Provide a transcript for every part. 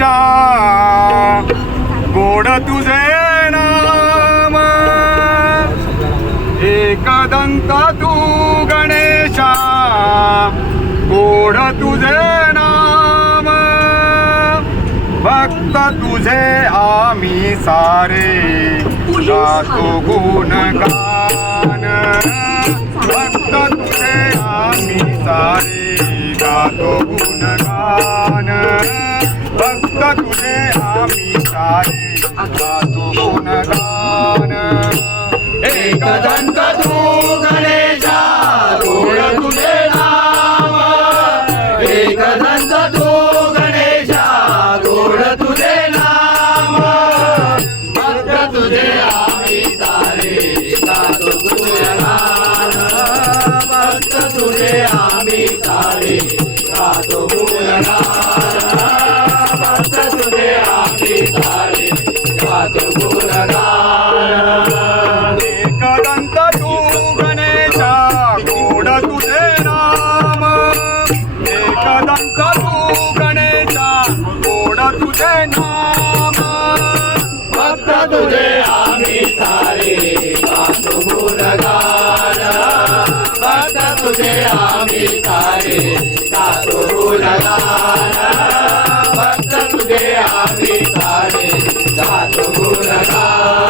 देवाच्या गोड तुझे नाम. एकदंत तू गणेशा. गोड तुझे नाम. भक्त तुझे आम्ही सारे. गातो गुणगान भक्त तुझे आम्ही सारे. गातो गुणगान भक्त तुझे आम्ही सारे गातो गुणगान. एक दंत तू गणेशा संत तू गणेशा गोड तुझे नाम? एकदंत तू गणेशा गोड तुझे नाम? भक्त तुझे आम्ही सारे गान भक्त तुझे आम्ही सारे गान भक्त तुझे आम्ही सारे गान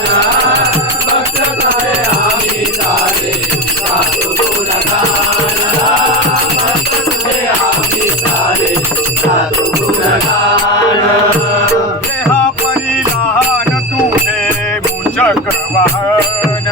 ભગવાન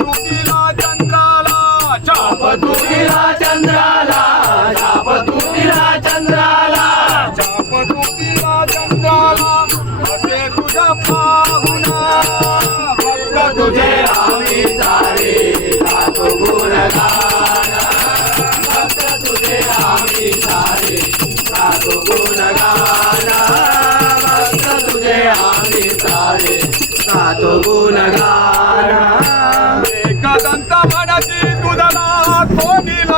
तुटीला चंद्राला चाप तुटीला चंद्रा అదంతా మనది కుదరా కోనిలా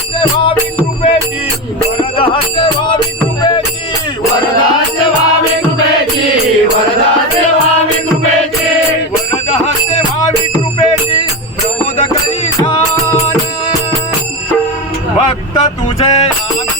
हस्ते भावी कृपेची वरद हस्ते भावी कृपेची वरदास्य भावी कृपेची वरदास्य भावी कृपेची वरद हस्ते भावी कृपेची प्रमोद करी भक्त तुझे आम्ही